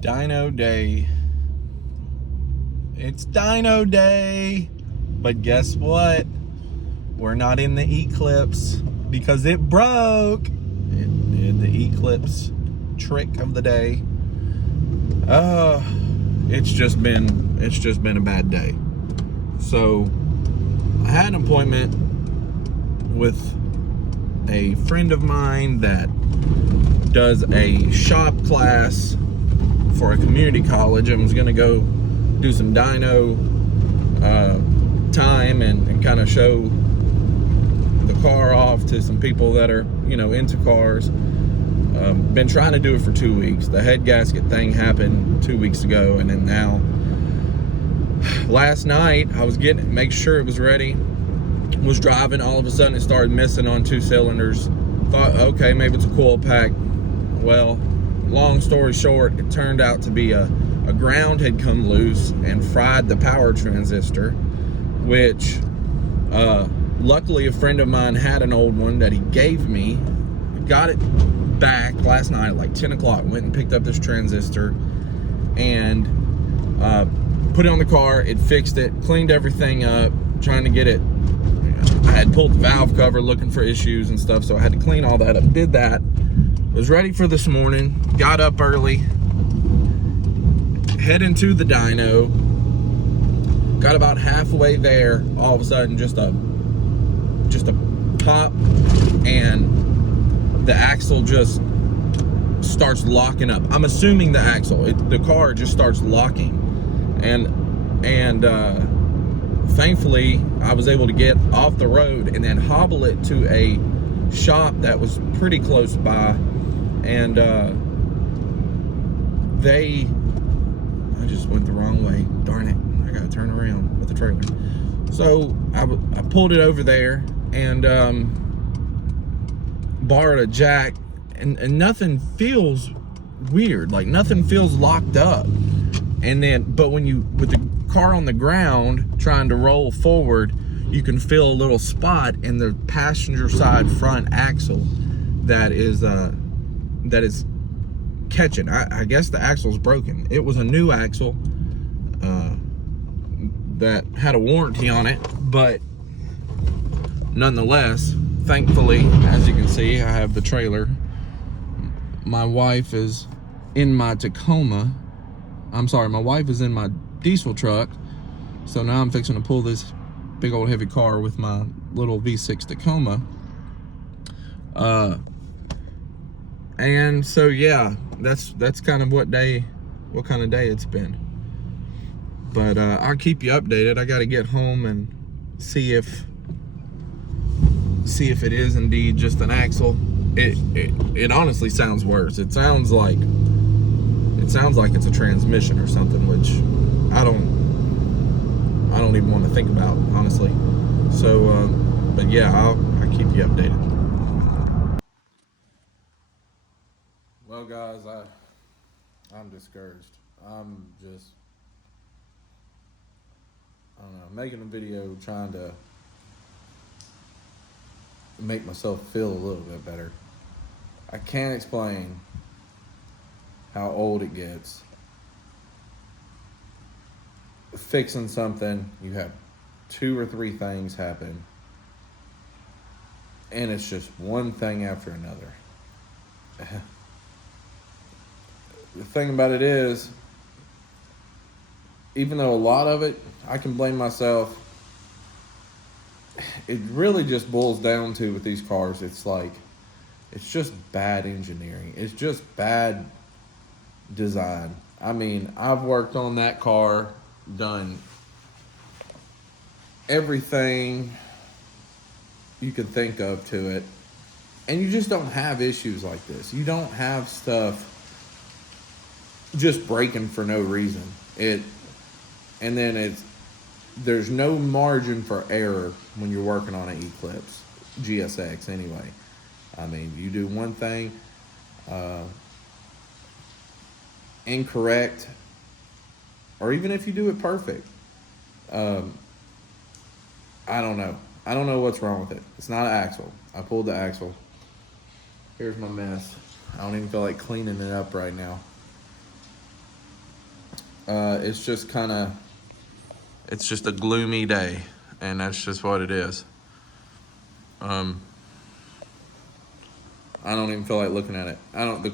Dyno Day. It's Dyno Day. But guess what? We're not in the eclipse because it broke. It did the eclipse trick of the day. It's just been a bad day. So I had an appointment with a friend of mine that does a shop class for a community college and was going to go do some dyno time and kind of show the car off to some people that are, into cars. Been trying to do it for 2 weeks. The head gasket thing happened 2 weeks ago, and then now last night I was make sure it was ready, was driving, all of a sudden it started missing on 2 cylinders. Thought, okay, maybe it's a coil pack. Well, long story short, it turned out to be a ground had come loose and fried the power transistor, which luckily a friend of mine had an old one that he gave me. Got it back last night at like 10 o'clock, went and picked up this transistor and put it on the car. It fixed it, cleaned everything up, trying to get it. I had pulled the valve cover looking for issues and stuff, so I had to clean all that up. Did that, was ready for this morning, got up early, heading to the dyno. Got about halfway there, all of a sudden just a pop, and the axle just starts locking up. I'm assuming the axle, the car just starts locking, and thankfully I was able to get off the road and then hobble it to a shop that was pretty close by, and I just went the wrong way. Darn it, I gotta turn around with the trailer. So I pulled it over there and borrowed a jack, and nothing feels weird, like nothing feels locked up. And then, but when you, with the car on the ground trying to roll forward, you can feel a little spot in the passenger side front axle that is catching. I guess the axle's broken. It was a new axle that had a warranty on it, but nonetheless, thankfully, as you can see, I have the trailer. My wife is in my Tacoma. I'm sorry, my wife is in my diesel truck. So now I'm fixing to pull this big old heavy car with my little V6 Tacoma. And so yeah, that's kind of what kind of day it's been. But I'll keep you updated. I got to get home and see if it is indeed just an axle. It honestly sounds worse. It sounds like it's a transmission or something, which I don't even want to think about, honestly. So but yeah, I'll keep you updated. Well guys, I'm discouraged. I'm just, I don't know, making a video trying to make myself feel a little bit better. I can't explain how old it gets. Fixing something, you have 2 or 3 things happen, and it's just one thing after another. The thing about it is, even though a lot of it, I can blame myself, it really just boils down to, with these cars, it's just bad engineering. It's just bad design. I mean, I've worked on that car, done everything you could think of to it, and you just don't have issues like this. You don't have stuff just breaking for no reason. There's no margin for error when you're working on an Eclipse GSX anyway. I mean, you do one thing incorrect, or even if you do it perfect, I don't know. I don't know what's wrong with it. It's not an axle. I pulled the axle. Here's my mess. I don't even feel like cleaning it up right now. It's just it's just a gloomy day, and that's just what it is. I don't even feel like looking at it. The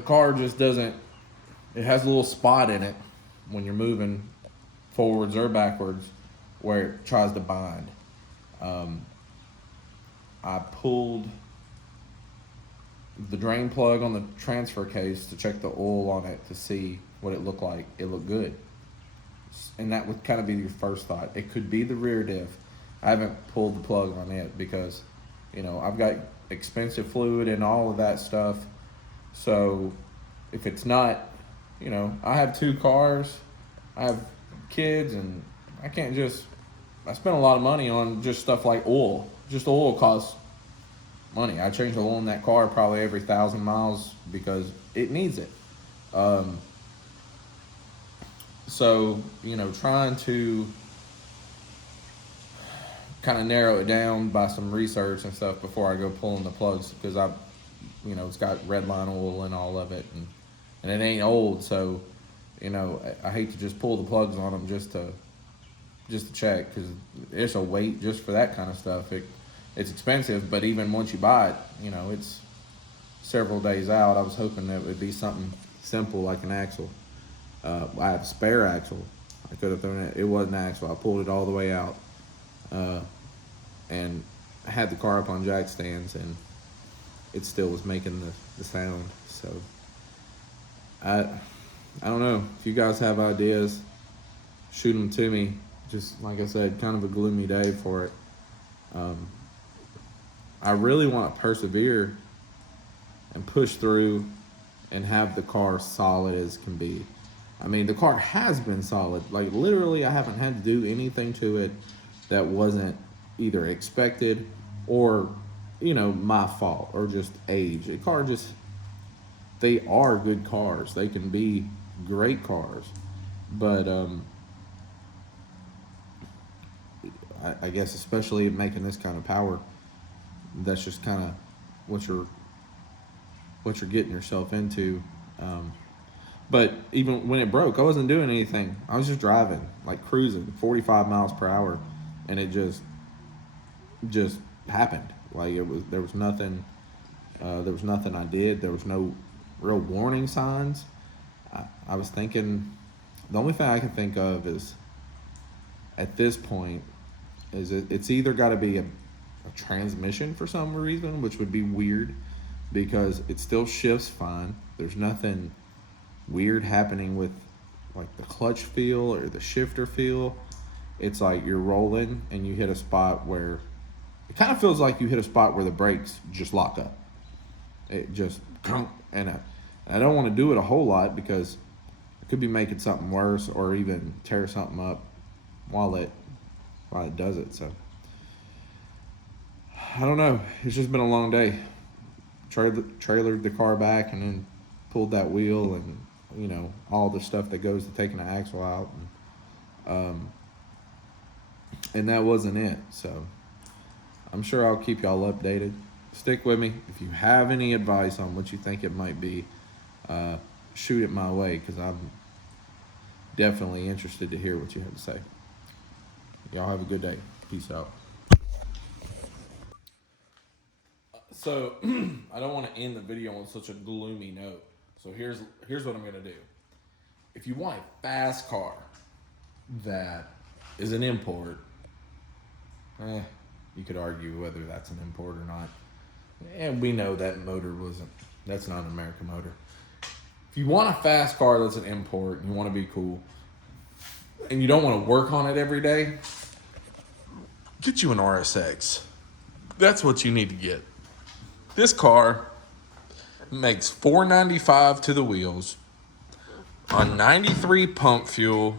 car just doesn't, it has a little spot in it when you're moving forwards or backwards where it tries to bind. I pulled the drain plug on the transfer case to check the oil on it to see what it looked like. It looked good. And that would kind of be your first thought. It could be the rear diff. I haven't pulled the plug on it because, I've got expensive fluid and all of that stuff. So if it's not, I have 2 cars, I have kids, and I spend a lot of money on just stuff like oil. Just oil costs money. I change the oil in that car probably every 1,000 miles because it needs it. So, trying to kind of narrow it down by some research and stuff before I go pulling the plugs, because it's got red line oil in all of it, and it ain't old, so I hate to just pull the plugs on them just to check, because it's a wait just for that kind of stuff. It's expensive, but even once you buy it, it's several days out. I was hoping that it would be something simple like an axle. I have a spare axle. I could have thrown it. It wasn't an axle. I pulled it all the way out, and I had the car up on jack stands, and it still was making the sound. So I don't know. If you guys have ideas, shoot them to me. Just like I said, kind of a gloomy day for it. I really want to persevere and push through and have the car solid as can be. I mean, the car has been solid. Like, literally, I haven't had to do anything to it that wasn't either expected or, my fault or just age. The car they are good cars. They can be great cars. But I guess especially making this kind of power, that's just kind of what you're getting yourself into. But even when it broke, I wasn't doing anything. I was just driving, like cruising 45 miles per hour, and it just happened. Like there was nothing I did. There was no real warning signs. I was thinking, the only thing I can think of is, at this point, is it's either got to be a transmission for some reason, which would be weird because it still shifts fine. There's nothing weird happening with like the clutch feel or the shifter feel. It's like you're rolling and you hit a spot where it kind of feels like you hit a spot where the brakes just lock up. It just, and I don't want to do it a whole lot because it could be making something worse or even tear something up while it does it. So I don't know. It's just been a long day. Trailered the car back and then pulled that wheel and all the stuff that goes to taking the axle out, and that wasn't it. So I'm sure I'll keep y'all updated. Stick with me. If you have any advice on what you think it might be, shoot it my way, because I'm definitely interested to hear what you have to say. Y'all have a good day. Peace out. So I don't want to end the video on such a gloomy note. So here's what I'm gonna do. If you want a fast car that is an import, you could argue whether that's an import or not. And we know that motor that's not an American motor. If you want a fast car that's an import and you want to be cool and you don't want to work on it every day, get you an RSX. That's what you need to get. This car makes $495 to the wheels on 93 pump fuel.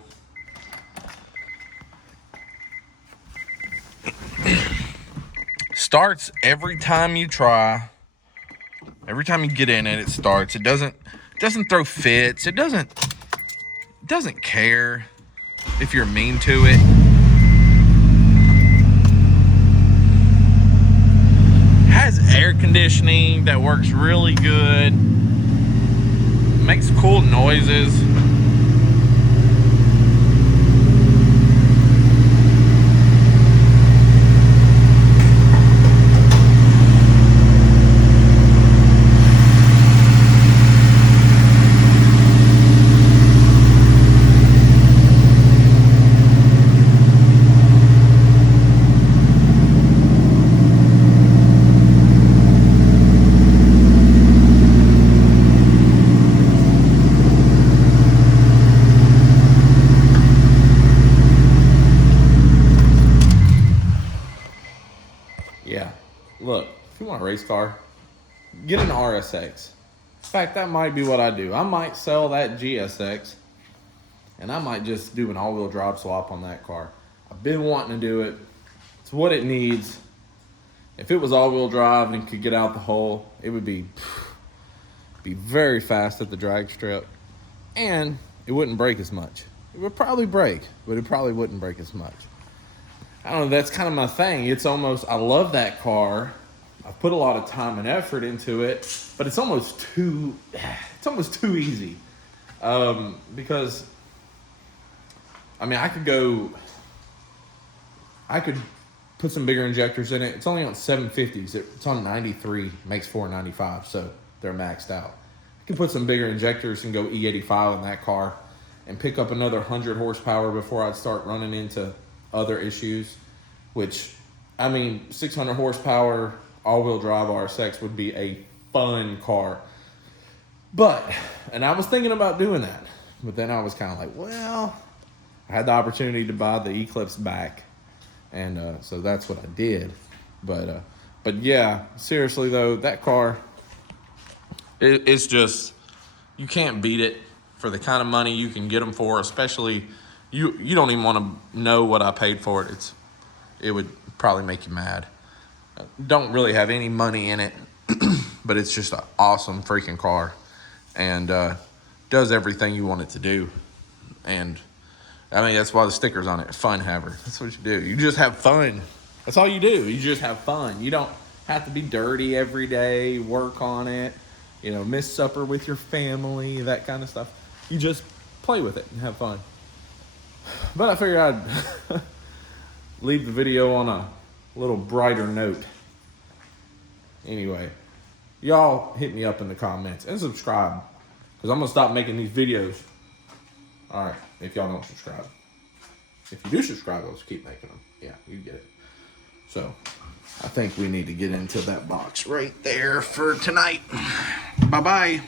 Starts every time you try. Every time you get in it, it starts. It doesn't throw fits. It doesn't care if you're mean to it. Has air conditioning that works really good. makes cool noises. Yeah, look, if you want a race car, get an RSX. In fact, that might be what I do. I might sell that GSX, and I might just do an all-wheel drive swap on that car. I've been wanting to do it. It's what it needs. If it was all-wheel drive and could get out the hole, it would be very fast at the drag strip, and it wouldn't break as much. It would probably break, but it probably wouldn't break as much. I don't know, that's kind of my thing. It's almost, I love that car. I've put a lot of time and effort into it, but it's almost too easy. Because, I mean, I could put some bigger injectors in it. It's only on 750s. It's on 93, makes 495, so they're maxed out. I can put some bigger injectors and go E85 in that car and pick up another 100 horsepower before I'd start running into other issues, which, I mean, 600 horsepower all-wheel drive RSX would be a fun car. And I was thinking about doing that, but then I was kind of like, well, I had the opportunity to buy the Eclipse back, and so that's what I did. But yeah, seriously though, that car, it's just, you can't beat it for the kind of money you can get them for. Especially, you don't even want to know what I paid for it. It would probably make you mad. Don't really have any money in it, but it's just an awesome freaking car, and does everything you want it to do. And I mean, that's why the sticker's on it. Fun haver. That's what you do. You just have fun. That's all you do. You just have fun. You don't have to be dirty every day, work on it, miss supper with your family, that kind of stuff. You just play with it and have fun. But I figured I'd leave the video on a little brighter note. Anyway, y'all hit me up in the comments and subscribe, because I'm going to stop making these videos. All right, if y'all don't subscribe. If you do subscribe, I'll just keep making them. Yeah, you get it. So, I think we need to get into that box right there for tonight. Bye-bye.